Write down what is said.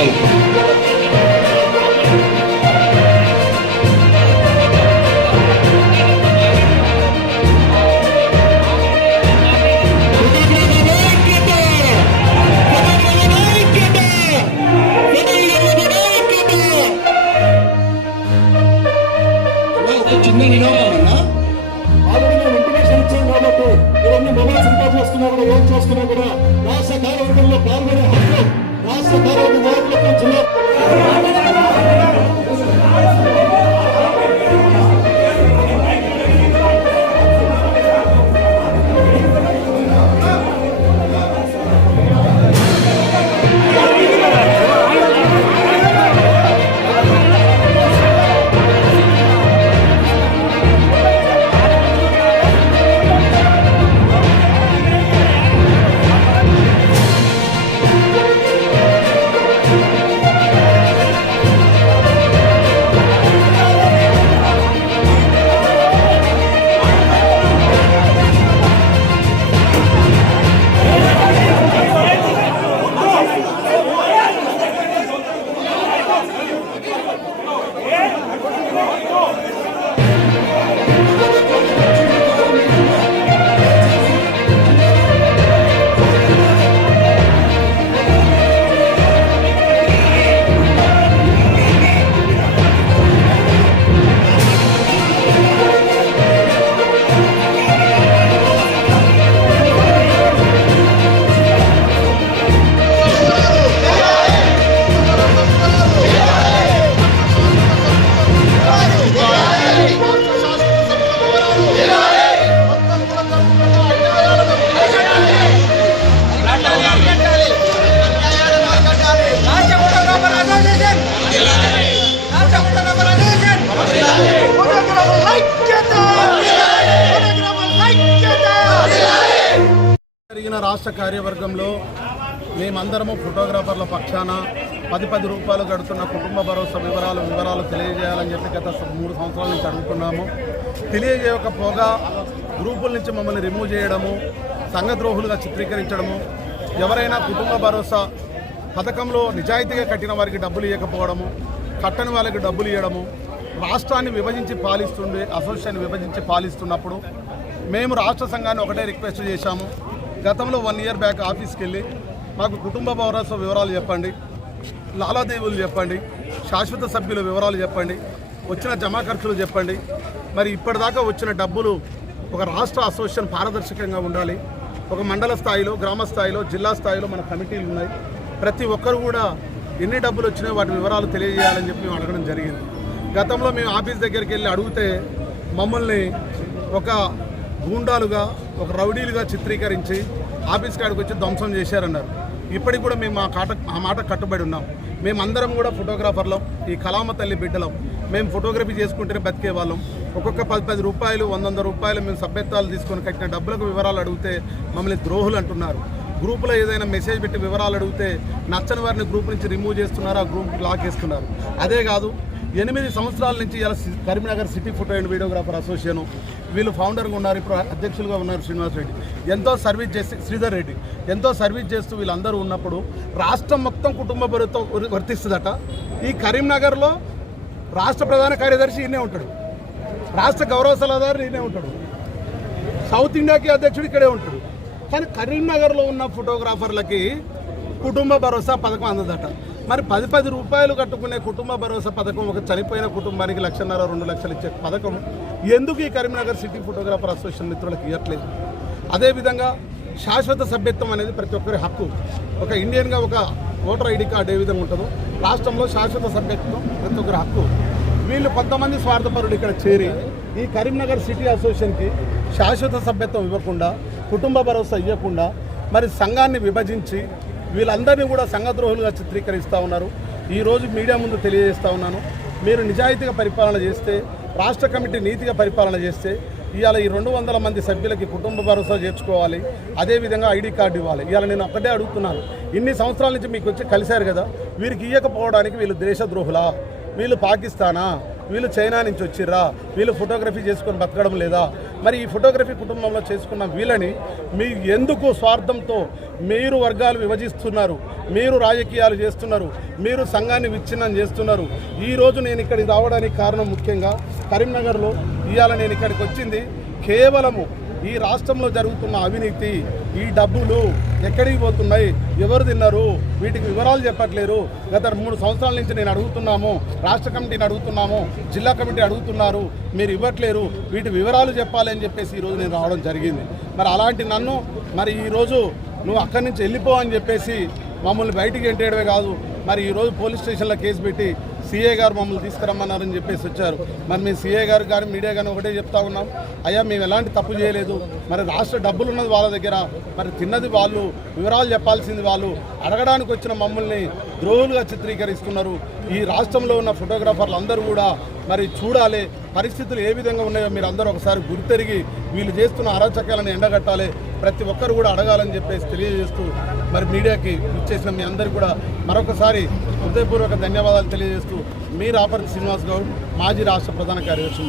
కొనసాగుతుంది. చిన్న వినోదమన్నా ఆల్రెడీ మేము ఇంటిమేషన్ ఇచ్చాం కాబట్టి ఇవన్నీ మొబైల్ సంపాదన చేస్తున్నా కూడా ఏం చేస్తున్నా కూడా రాష్ట్ర కార్యవర్గంలో పాల్గొనే హక్కు రాష్ట్ర కార్యవర్గ నాయకులకు జిల్లా జరిగిన రాష్ట్ర కార్యవర్గంలో మేమందరము ఫోటోగ్రాఫర్ల పక్షాన 10 రూపాయలు గడుతున్న కుటుంబ భరోసా వివరాలు తెలియజేయాలని చెప్పి గత 3 సంవత్సరాల నుంచి అడుగుతున్నాము. తెలియజేయకపోగా గ్రూపుల నుంచి మమ్మల్ని రిమూవ్ చేయడము, సంఘద్రోహులుగా చిత్రీకరించడము, ఎవరైనా కుటుంబ భరోసా పథకంలో నిజాయితీగా కట్టిన వారికి డబ్బులు ఇవ్వకపోవడము, కట్టని వాళ్ళకి డబ్బులు ఇవ్వడము, రాష్ట్రాన్ని విభజించి పాలిస్తుండే అసోసియేషన్ విభజించి పాలిస్తున్నప్పుడు మేము రాష్ట్ర సంఘాన్ని ఒకటే రిక్వెస్ట్ చేశాము. గతంలో 1 ఇయర్ బ్యాక్ ఆఫీస్కి వెళ్ళి మాకు కుటుంబ భరోసా వివరాలు చెప్పండి, లాలాదేవీలు చెప్పండి, శాశ్వత సభ్యుల వివరాలు చెప్పండి, వచ్చిన జమా ఖర్చులు చెప్పండి, మరి ఇప్పటిదాకా వచ్చిన డబ్బులు ఒక రాష్ట్ర అసోసియేషన్ పారదర్శకంగా ఉండాలి. ఒక మండల స్థాయిలో, గ్రామ స్థాయిలో, జిల్లా స్థాయిలో మన కమిటీలు ఉన్నాయి. ప్రతి ఒక్కరు కూడా ఎన్ని డబ్బులు వచ్చినాయో వాటి వివరాలు తెలియజేయాలని చెప్పి మేము అడగడం జరిగింది. గతంలో మేము ఆఫీస్ దగ్గరికి వెళ్ళి అడిగితే మమ్మల్ని ఒక గూండాలుగా, ఒక రౌడీలుగా చిత్రీకరించి ఆఫీస్ కాడికి వచ్చి ధ్వంసం చేశారన్నారు. ఇప్పటికి కూడా మేము ఆ మాట కట్టుబడి ఉన్నాం. మేమందరం కూడా ఫోటోగ్రాఫర్లం, ఈ కళామ తల్లి బిడ్డలం. మేము ఫోటోగ్రఫీ చేసుకుంటేనే బతికే వాళ్ళం. ఒక్కొక్క 10 రూపాయలు, 100 రూపాయలు మేము సభ్యత్వాలు తీసుకొని కట్టిన డబ్బులకు వివరాలు అడిగితే మమ్మల్ని ద్రోహులు అంటున్నారు. గ్రూపులో ఏదైనా మెసేజ్ పెట్టి వివరాలు అడిగితే నచ్చని వారిని గ్రూప్ నుంచి రిమూవ్ చేస్తున్నారు, ఆ గ్రూప్ లాక్ చేస్తున్నారు. అదే కాదు, 8 సంవత్సరాల నుంచి ఇలా Karimnagar city photo and videographer association వీళ్ళు ఫౌండర్గా ఉన్నారు, ఇప్పుడు అధ్యక్షులుగా ఉన్నారు శ్రీనివాస్ రెడ్డి, ఎంతో సర్వీస్ చేసి శ్రీధర్ రెడ్డి ఎంతో సర్వీస్ చేస్తూ వీళ్ళందరూ ఉన్నప్పుడు రాష్ట్రం మొత్తం కుటుంబ భరోసా వర్తిస్తుందట. ఈ కరీంనగర్లో రాష్ట్ర ప్రధాన కార్యదర్శి ఈయనే ఉంటాడు, రాష్ట్ర గౌరవ సలహాదారు ఈయనే ఉంటాడు, సౌత్ ఇండియాకి అధ్యక్షుడు ఇక్కడే ఉంటాడు. కానీ కరీంనగర్లో ఉన్న ఫోటోగ్రాఫర్లకి కుటుంబ భరోసా పథకం అందదట. మరి 10 రూపాయలు కట్టుకునే కుటుంబ భరోసా పథకం ఒక చనిపోయిన కుటుంబానికి 1,50,000 2 లక్షలు ఇచ్చే పథకం ఎందుకు ఈ కరీంనగర్ సిటీ ఫోటోగ్రాఫర్ అసోసియేషన్ మిత్రులకు ఇవ్వట్లేదు? అదేవిధంగా శాశ్వత సభ్యత్వం అనేది ప్రతి ఒక్కరి హక్కు. ఒక ఇండియన్గా ఒక ఓటర్ ఐడి కార్డు ఏ విధంగా ఉంటుందో రాష్ట్రంలో శాశ్వత సభ్యత్వం ప్రతి ఒక్కరి హక్కు. వీళ్ళు కొంతమంది స్వార్థపరులు ఇక్కడ చేరి ఈ కరీంనగర్ సిటీ అసోసియేషన్కి శాశ్వత సభ్యత్వం ఇవ్వకుండా, కుటుంబ భరోసా ఇవ్వకుండా మరి సంఘాన్ని విభజించి వీళ్ళందరినీ కూడా సంఘద్రోహులుగా చిత్రీకరిస్తూ ఉన్నారు. ఈరోజు మీడియా ముందు తెలియజేస్తూ ఉన్నాను, మీరు నిజాయితీగా పరిపాలన చేస్తే, రాష్ట్ర కమిటీ నీతిగా పరిపాలన చేస్తే ఇవాళ ఈ 200 మంది సభ్యులకి కుటుంబ భరోసా చేర్చుకోవాలి, అదేవిధంగా ఐడి కార్డు ఇవ్వాలి. ఇవాళ నేను ఒక్కటే అడుగుతున్నాను, ఇన్ని సంవత్సరాల నుంచి మీకు వచ్చి కలిశారు కదా, వీరికి ఇవ్వకపోవడానికి వీళ్ళు దేశద్రోహులా, వీళ్ళు పాకిస్తానా, వీళ్ళు చైనా నుంచి వచ్చిర్రా, వీళ్ళు ఫోటోగ్రఫీ చేసుకొని బతకడం లేదా? మరి ఈ ఫోటోగ్రఫీ కుటుంబంలో చేసుకున్న వీళ్ళని మీ ఎందుకు స్వార్థంతో మీరు వర్గాలు విభజిస్తున్నారు, మీరు రాజకీయాలు చేస్తున్నారు, మీరు సంఘాన్ని విచ్ఛిన్నం చేస్తున్నారు? ఈరోజు నేను ఇక్కడికి రావడానికి కారణం ముఖ్యంగా కరీంనగర్లో ఇవాళ నేను ఇక్కడికి వచ్చింది కేవలము ఈ రాష్ట్రంలో జరుగుతున్న అవినీతి, ఈ డబ్బులు ఎక్కడికి పోతున్నాయి, ఎవరు తిన్నారు, వీటికి వివరాలు చెప్పట్లేరు. గత 3 సంవత్సరాల నుంచి నేను అడుగుతున్నాము, రాష్ట్ర కమిటీని అడుగుతున్నాము, జిల్లా కమిటీ అడుగుతున్నారు, మీరు ఇవ్వట్లేరు, వీటి వివరాలు చెప్పాలి అని చెప్పేసి ఈరోజు నేను రావడం జరిగింది. మరి అలాంటి నన్ను మరి ఈరోజు నువ్వు అక్కడి నుంచి వెళ్ళిపో అని చెప్పేసి మమ్మల్ని బయటికి ఎంటేయడమే కాదు, మరి ఈరోజు పోలీస్ స్టేషన్లో కేసు పెట్టి సీఏ గారు మమ్మల్ని తీసుకురమ్మన్నారని చెప్పేసి వచ్చారు. మరి మేము సీఏ గారు కానీ మీడియా కానీ ఒకటే చెప్తా ఉన్నాం, అయ్యా మేము ఎలాంటి తప్పు చేయలేదు, మరి రాష్ట్ర డబ్బులు ఉన్నది వాళ్ళ దగ్గర, మరి తిన్నది వాళ్ళు, వివరాలు చెప్పాల్సింది వాళ్ళు, అడగడానికి వచ్చిన మమ్మల్ని ద్రోహులుగా చిత్రీకరిస్తున్నారు. ఈ రాష్ట్రంలో ఉన్న ఫోటోగ్రాఫర్లు అందరూ కూడా మరి చూడాలి, పరిస్థితులు ఏ విధంగా ఉన్నాయో మీరు అందరూ ఒకసారి గుర్తెరిగి వీళ్ళు చేస్తున్న అరాచకాలను ఎండగట్టాలి, ప్రతి ఒక్కరు కూడా అడగాలని చెప్పేసి తెలియజేస్తూ మరి మీడియాకి ఇచ్చేసిన మీ అందరికీ కూడా మరొకసారి హృదయపూర్వక ధన్యవాదాలు తెలియజేస్తూ మీ రాపర్తి శ్రీనివాస్ గౌడ్, మాజీ రాష్ట్ర ప్రధాన కార్యదర్శి.